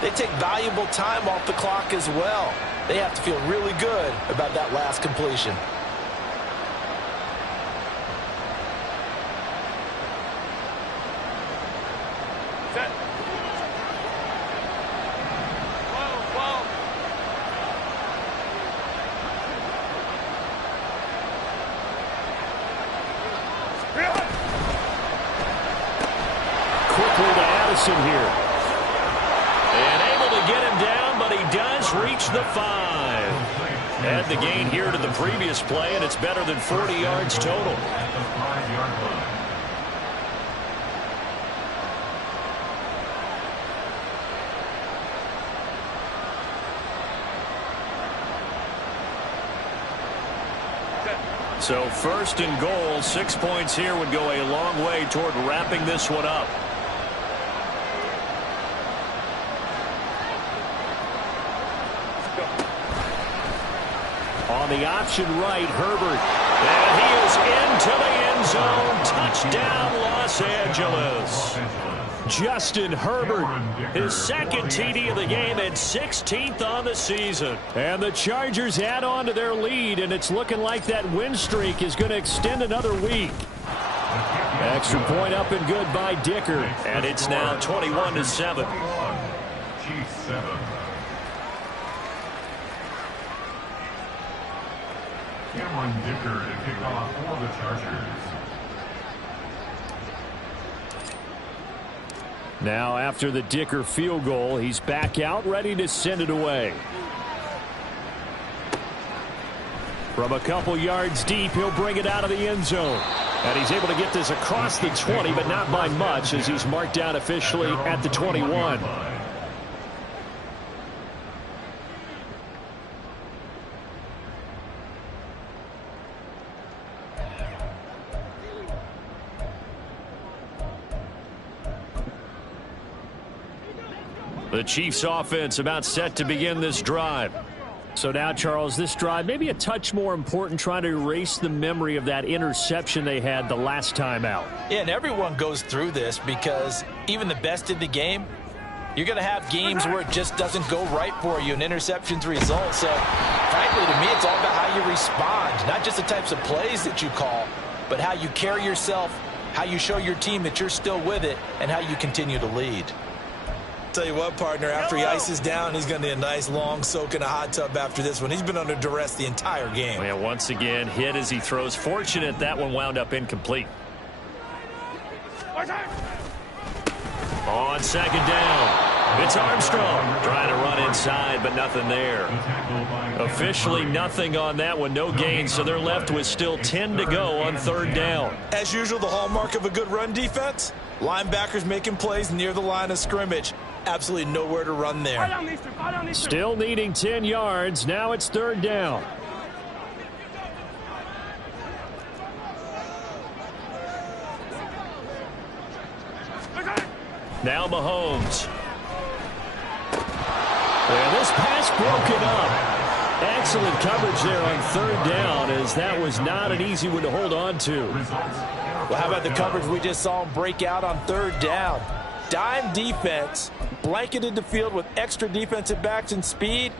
they take valuable time off the clock as well. They have to feel really good about that last completion. Here. And able to get him down, but he does reach the 5. Add the gain here to the previous play, and it's better than 40 yards total. At the 5-yard line. So first and goal, 6 points here would go a long way toward wrapping this one up. On the option right, Herbert. And he is into the end zone. Touchdown, Los Angeles. Justin Herbert, his second TD of the game and 16th on the season. And the Chargers add on to their lead, and it's looking like that win streak is going to extend another week. Extra point up and good by Dicker, and it's now 21-7. Chiefs 7. Cameron Dicker to kick off for the Chargers. Now after the Dicker field goal, he's back out ready to send it away. From a couple yards deep, he'll bring it out of the end zone. And he's able to get this across the 20, but not by much, as he's marked down officially at the 21. The Chiefs offense about set to begin this drive. So now, Charles, this drive maybe a touch more important, trying to erase the memory of that interception they had the last time out. Yeah, and everyone goes through this because even the best in the game, you're going to have games where it just doesn't go right for you, and interceptions result. So, frankly, to me, it's all about how you respond, not just the types of plays that you call, but how you carry yourself, how you show your team that you're still with it, and how you continue to lead. Tell you what, partner, after he ices down, he's going to need a nice long soak in a hot tub after this one. He's been under duress the entire game. Yeah, once again, hit as he throws. Fortunate that one wound up incomplete. On second down, it's Armstrong trying to run inside, but nothing there. Officially nothing on that one, no gain, so they're left with still 10 to go on third down. As usual, the hallmark of a good run defense, linebackers making plays near the line of scrimmage. Absolutely nowhere to run there. Still needing 10 yards. Now it's third down. Now Mahomes. And this pass broken up. Excellent coverage there on third down, as that was not an easy one to hold on to. Well, how about the coverage we just saw him break out on third down? Dime defense, blanketed the field with extra defensive backs and speed,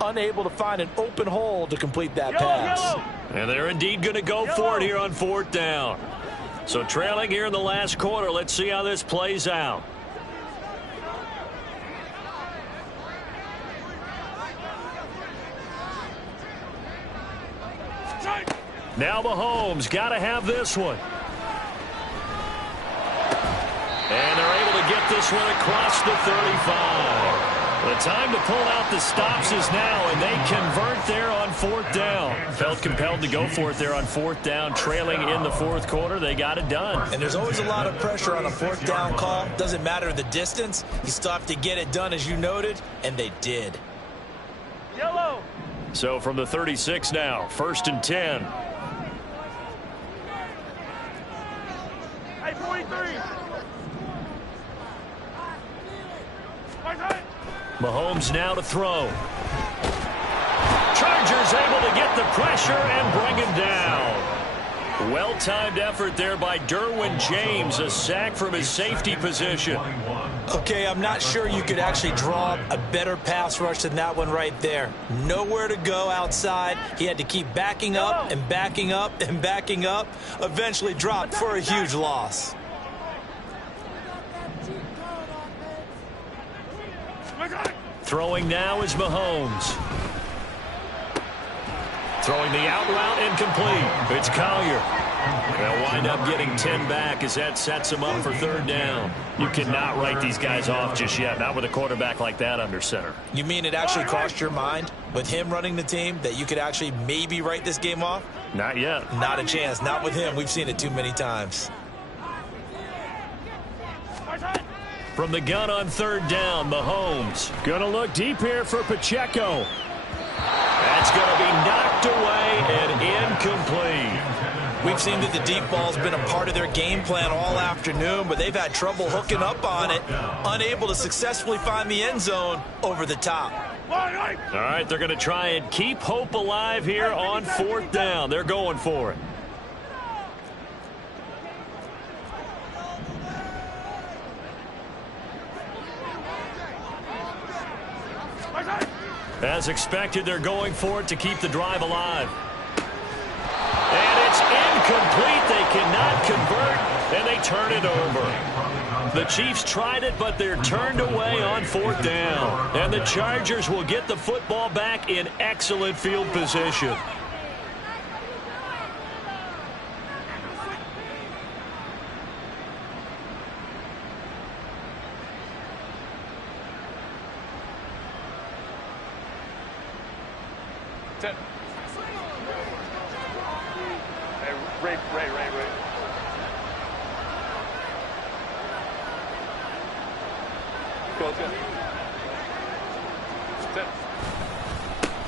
unable to find an open hole to complete that pass. And they're indeed going to go for it here on fourth down. So trailing here in the last quarter, let's see how this plays out. Now Mahomes got to have this one. And they're able to get this one across the 35. The time to pull out the stops is now, and they convert there on fourth down. Felt compelled to go for it there on fourth down, trailing in the fourth quarter. They got it done. And there's always a lot of pressure on a fourth down call. Doesn't matter the distance. You still have to get it done, as you noted, and they did. Yellow. So from the 36 now, first and 10. Hey, 43. Mahomes now to throw. Chargers able to get the pressure and bring him down. Well-timed effort there by Derwin James, a sack from his safety position. Okay, I'm not sure you could actually draw a better pass rush than that one right there. Nowhere to go outside. He had to keep backing up and backing up and backing up. Eventually dropped for a huge loss. Throwing now is Mahomes. Throwing the out route incomplete. It's Collier. They'll wind up getting 10 back as that sets them up for third down. You cannot write these guys off just yet, not with a quarterback like that under center. You mean it actually crossed your mind with him running the team that you could actually maybe write this game off? Not yet. Not a chance. Not with him. We've seen it too many times. From the gun on third down, Mahomes. Going to look deep here for Pacheco. That's going to be knocked away and incomplete. We've seen that the deep ball's been a part of their game plan all afternoon, but they've had trouble hooking up on it, unable to successfully find the end zone over the top. All right, they're going to try and keep hope alive here on fourth down. They're going for it. As expected, they're going for it to keep the drive alive. And it's incomplete. They cannot convert, and they turn it over. The Chiefs tried it, but they're turned away on fourth down. And the Chargers will get the football back in excellent field position. Ray. Go.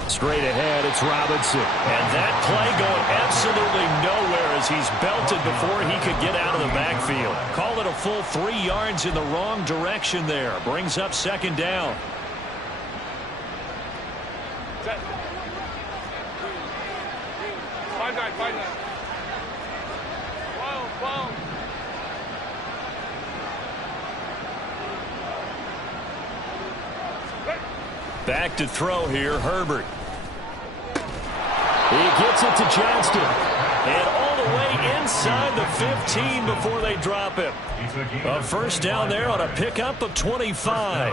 Straight ahead, it's Robinson. And that play going absolutely nowhere as he's belted before he could get out of the backfield. Call it a full 3 yards in the wrong direction there. Brings up second down. Set. 5-9. Whoa. Back to throw here, Herbert. He gets it to Johnston. And all the way inside the 15 before they drop him. A first down there on a pickup of 25.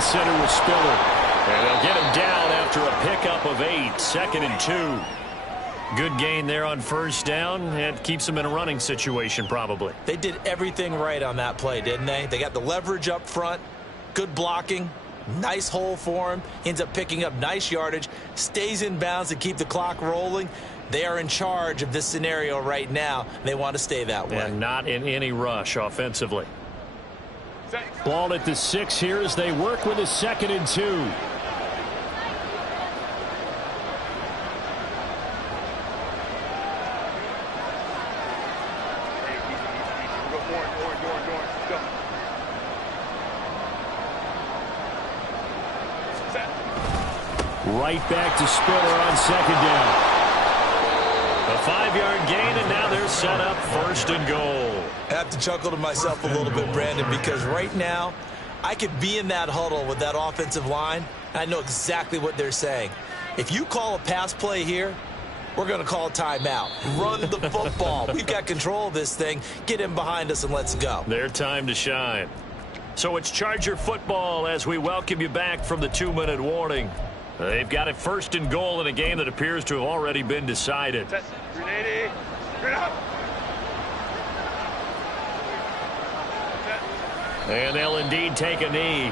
Center with Spiller. And they'll get him down after a pickup of 8. 2nd and 2. Good gain there on first down. It keeps them in a running situation probably. They did everything right on that play, didn't they? They got the leverage up front, good blocking, nice hole for him, ends up picking up nice yardage, stays in bounds to keep the clock rolling. They are in charge of this scenario right now. They want to stay that way. And not in any rush offensively. Ball at the 6 here as they work with a 2nd and 2. Right back to Spiller on 2nd down. A 5-yard gain, and now they're set up 1st and goal. I have to chuckle to myself a little bit, Brandon, because right now I could be in that huddle with that offensive line, and I know exactly what they're saying. If you call a pass play here, we're going to call a timeout. Run the football. We've got control of this thing. Get him behind us and let's go. Their time to shine. So it's Charger football as we welcome you back from the 2-minute warning. They've got it 1st and goal in a game that appears to have already been decided. Grenade. Grenade. And they'll indeed take a knee.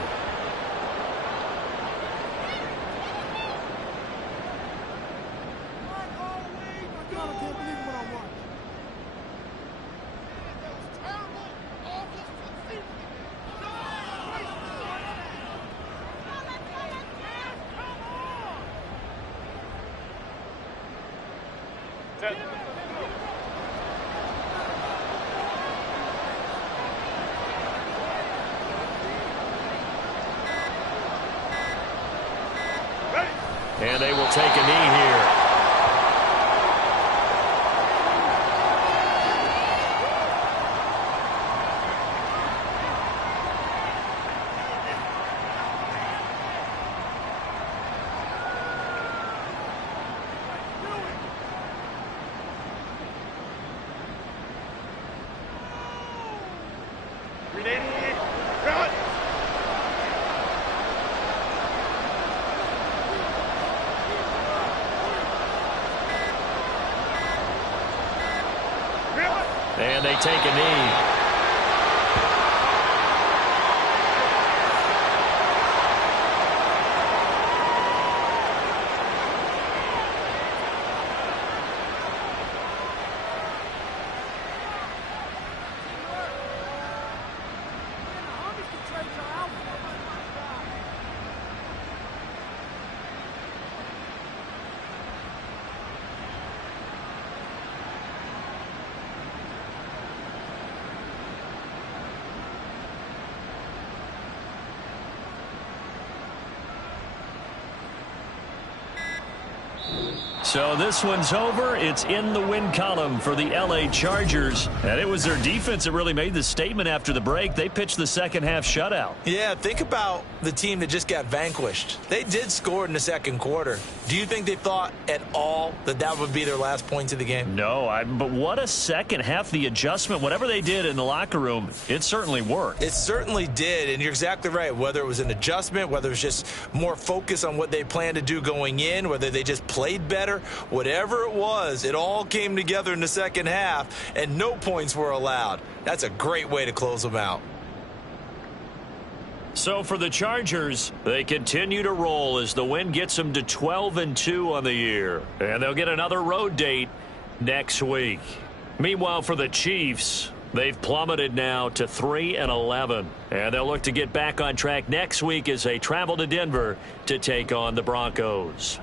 And they will take a knee here. And they take a knee. So this one's over. It's in the win column for the L.A. Chargers. And it was their defense that really made the statement after the break. They pitched the second-half shutout. Yeah, think about the team that just got vanquished. They did score in the second quarter. Do you think they thought at all that that would be their last points of the game? No, but what a second half. The adjustment, whatever they did in the locker room, it certainly worked. It certainly did, and you're exactly right. Whether it was an adjustment, whether it was just more focus on what they planned to do going in, whether they just played better, whatever it was, it all came together in the second half, and no points were allowed. That's a great way to close them out. So for the Chargers, they continue to roll as the win gets them to 12-2 on the year. And they'll get another road date next week. Meanwhile, for the Chiefs, they've plummeted now to 3-11. And they'll look to get back on track next week as they travel to Denver to take on the Broncos.